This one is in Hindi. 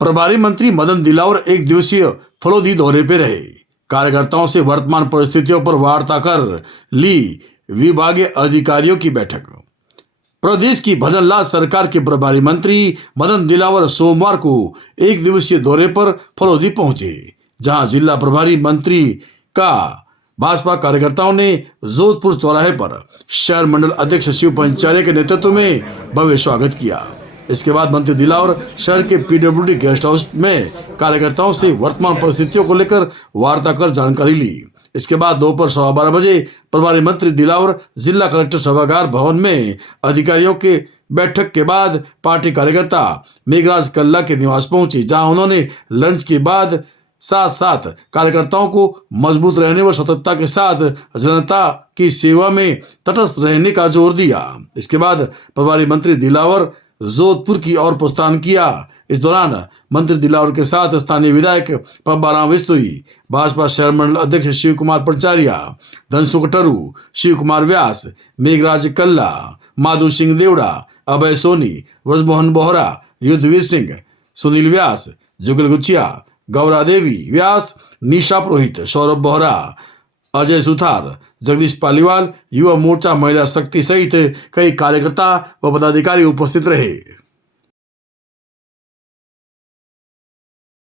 प्रभारी मंत्री मदन दिलावर एक दिवसीय फलोदी दौरे पे रहे। कार्यकर्ताओं से वर्तमान परिस्थितियों पर वार्ता कर ली विभागीय अधिकारियों की बैठक। प्रदेश की भजनलाल सरकार के प्रभारी मंत्री मदन दिलावर सोमवार को एक दिवसीय दौरे पर फलोदी पहुंचे, जहां जिला प्रभारी मंत्री का भाजपा कार्यकर्ताओं ने जोधपुर चौराहे पर शहर मंडल अध्यक्ष शिव पंचार्य के नेतृत्व में भव्य स्वागत किया। इसके बाद मंत्री दिलावर शहर के पीडब्ल्यूडी गेस्ट हाउस में कार्यकर्ताओं से वर्तमान परिस्थितियों को लेकर वार्ता कर जानकारी ली। इसके बाद दोपहर 12:15 बजे प्रभारी मंत्री दिलावर जिला कलेक्टर सभागार भवन में अधिकारियों के बैठक के बाद पार्टी कार्यकर्ता मेघराज कल्ला के निवास पहुंचे, जहां उन्होंने लंच के बाद साथ साथ कार्यकर्ताओं को मजबूत रहने व सतर्कता के साथ जनता की सेवा में तटस्थ रहने का जोर दिया। इसके बाद प्रभारी मंत्री दिलावर जोधपुर की ओर प्रस्थान किया। इस दौरान मंत्री दिलावर के साथ स्थानीय विधायक पब्बाराम विस्तोई, भाजपा शहर मंडल अध्यक्ष शिव कुमार पंचारिया, धनसुख टरू, शिव कुमार व्यास, मेघराज कल्ला, माधु सिंह देवड़ा, अभय सोनी, ब्रजमोहन बोहरा, युद्धवीर सिंह, सुनील व्यास, जुगल गुचिया, गौरा देवी व्यास, निशा पुरोहित, सौरभ बोहरा, अजय सुथार, जगदीश पालीवाल, युवा मोर्चा महिला शक्ति सहित कई कार्यकर्ता व पदाधिकारी उपस्थित रहे।